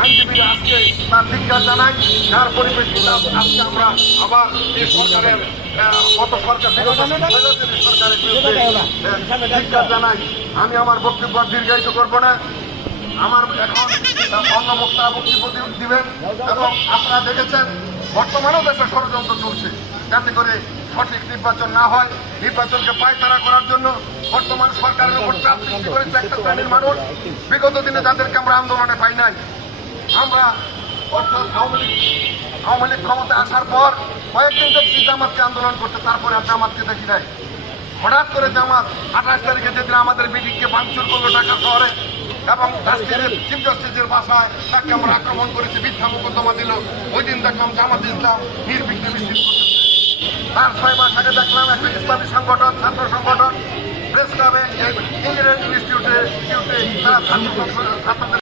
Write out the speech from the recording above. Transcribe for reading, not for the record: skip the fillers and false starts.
আইনজীবীরা আজকে তার ধিক্কার জানাই। যার পরিপ্রেক্ষিতে আজকে আমরা আবার এই সরকারের গত সরকারের বিরুদ্ধে ধিক্কার জানাই। আমি আমার বক্তব্য দীর্ঘায়িত করবো না। আমার এখন অন্য বক্তা বক্তব্য দিবেন এবং আপনারা দেখেছেন বর্তমানেও দেশে ষড়যন্ত্র চলছে যাতে করে সঠিক নির্বাচন না হয়। নির্বাচনকে পায়তারা করার জন্য বর্তমান সরকারের উপর চাপ সৃষ্টি করেছে একটা শ্রেণীর মানুষ। বিগত দিনে যাদেরকে আমরা আন্দোলনে পাই নাই, আমরা অর্থাৎ আওয়ামী লীগ ক্ষমতা আসার পর কয়েকদিন দেখছি জামাতকে আন্দোলন করতে, তারপরে আর জামাতকে দেখি নাই। হঠাৎ করে জামাত 28 তারিখে যেদিন আমাদের মিটিংকে ভাঙচুর করলো ঢাকা শহরে এবং চিফ জাস্টিসের বাসায় তাকে আমরা আক্রমণ করেছি, মিথ্যা মোকদ্দমা দিল। ওই দিন দেখলাম জামাত ইসলাম নির্বিঘ্নে মিছিল করতেছে। তার 6 মাস আগে দেখলাম একটা ইসলামী সংগঠন, ছাত্র সংগঠন প্রেস ক্লাবে ইঞ্জিনিয়ারিং ইনস্টিটিউটে তারা ছাত্রদের